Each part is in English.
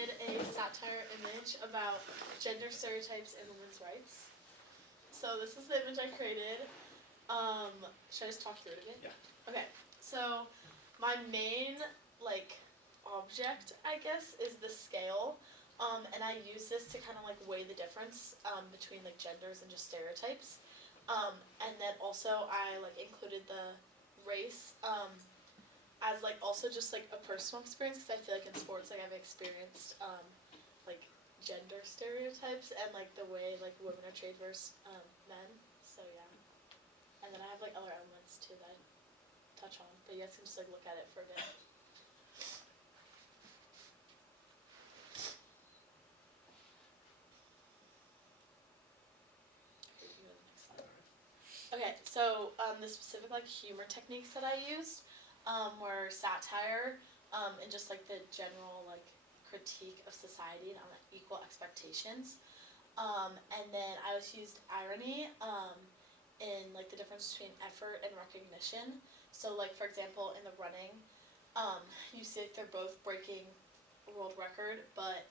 created a satire image about gender stereotypes and women's rights. So this is the image I created. Should I just talk through it a bit? Yeah. Okay. So my main object, I guess, is the scale. And I use this to kind of weigh the difference between genders and just stereotypes. And then also I included the race as also just a personal experience, because I feel in sports I've experienced gender stereotypes and the way women are treated versus men. So yeah. And then I have other elements too that I touch on, but you guys can just look at it for a bit. Okay, so the specific humor techniques that I used were satire and just the general critique of society and unequal expectations. And then I also used irony in the difference between effort and recognition. So for example, in the running, you see they're both breaking a world record, but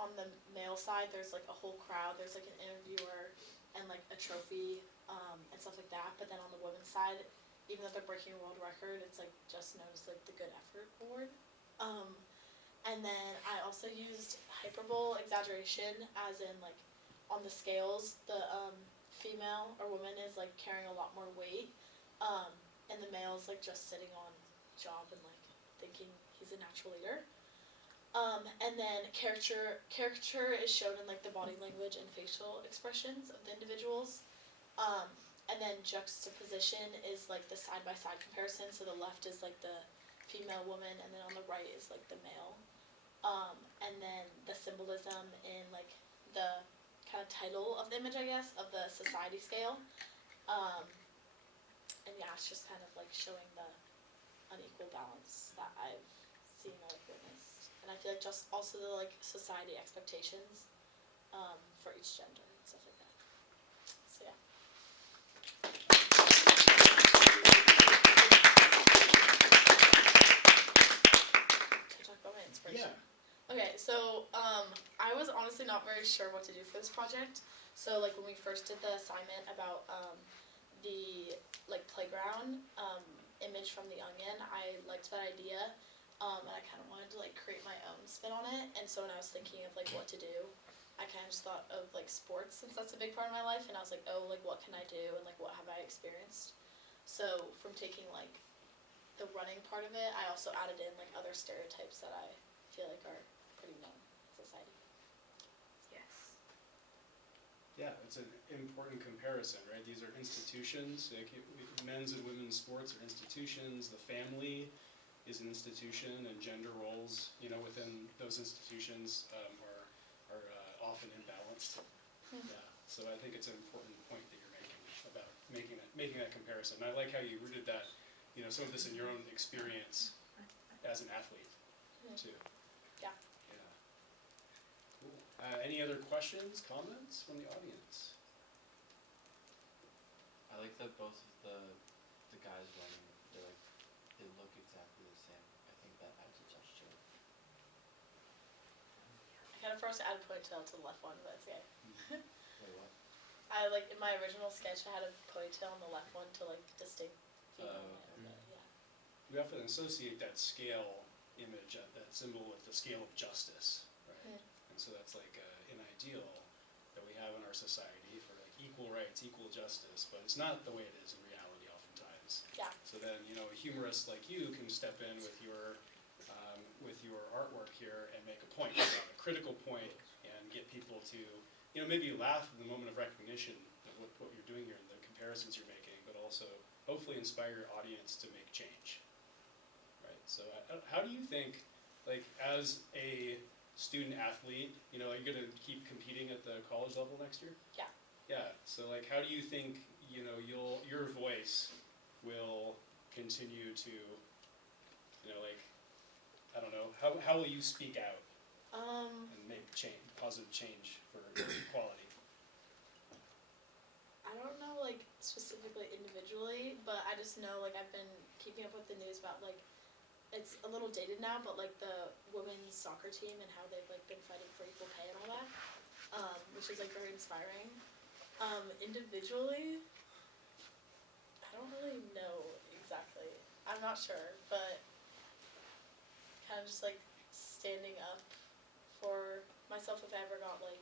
on the male side there's a whole crowd, there's an interviewer and a trophy and stuff like that. But then on the women's side, even though they're breaking a world record, it's just known as the good effort award. And then I also used hyperbole, exaggeration, as in on the scales, the female or woman is carrying a lot more weight, and the male is just sitting on job and thinking he's a natural leader. And then caricature is shown in the body language and facial expressions of the individuals. And then juxtaposition is the side-by-side comparison. So the left is the female woman, and then on the right is the male. And then the symbolism in the kind of title of the image, I guess, of the society scale. And yeah, it's just kind of showing the unequal balance that I've seen or witnessed. And I feel just also the society expectations for each gender and stuff like that. So yeah. Can I talk about my inspiration? Yeah. Okay, so I was honestly not very sure what to do for this project. So when we first did the assignment about the playground image from The Onion, I liked that idea, and I kind of wanted to create my own spin on it. And so when I was thinking of what to do, I kind of just thought of sports, since that's a big part of my life, and I was oh, what can I do, and what have I experienced. So from taking the running part of it, I also added in other stereotypes that I feel are pretty known in society. Yes. Yeah, it's an important comparison, right? These are institutions. Men's and women's sports are institutions. The family is an institution, and gender roles, within those institutions are often imbalanced. Yeah. So I think it's an important point that you're making about making that comparison. And I like how you rooted that, some of this in your own experience as an athlete, too. Yeah. Yeah. Cool. Any other questions, comments from the audience? I like that both of the guys running, they look exactly the same. I think that adds a touch to it. I kind of forced to add a ponytail to the left one, but it's okay. Wait, what? I in my original sketch, I had a ponytail on the left one to distinct female. Okay. Yeah. We often associate that scale image, that symbol, with the scale of justice, right? And so that's an ideal that we have in our society for equal rights, equal justice, but it's not the way it is in reality oftentimes. Yeah. So then, a humorist like you can step in with your artwork here and make a point, a critical point, and get people to, maybe laugh in the moment of recognition of what you're doing here and the comparisons you're making, but also hopefully inspire your audience to make change. Right. So how do you think, as a student athlete, are you going to keep competing at the college level next year? Yeah. Yeah. So how do you think your voice will continue to, I don't know, how will you speak out and make positive change for equality? I don't know specifically individually, but I just know I've been keeping up with the news about it's a little dated now, but the women's soccer team and how they've like been fighting for equal pay and all that, which is like very inspiring. Individually, I don't really know exactly. I'm not sure, but kind of just like standing up for myself if I ever got like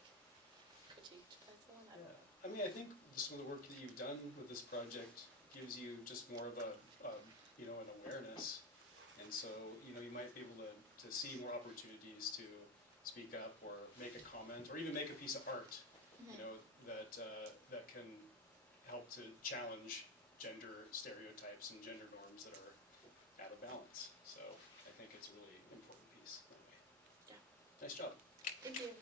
critiqued by someone. I don't know. I mean, I think some of the work that you've done with this project gives you just more of an awareness. And so, you might be able to see more opportunities to speak up or make a comment or even make a piece of art, that can help to challenge gender stereotypes and gender norms that are out of balance. So I think it's a really important piece anyway. Yeah. Nice job. Thank you.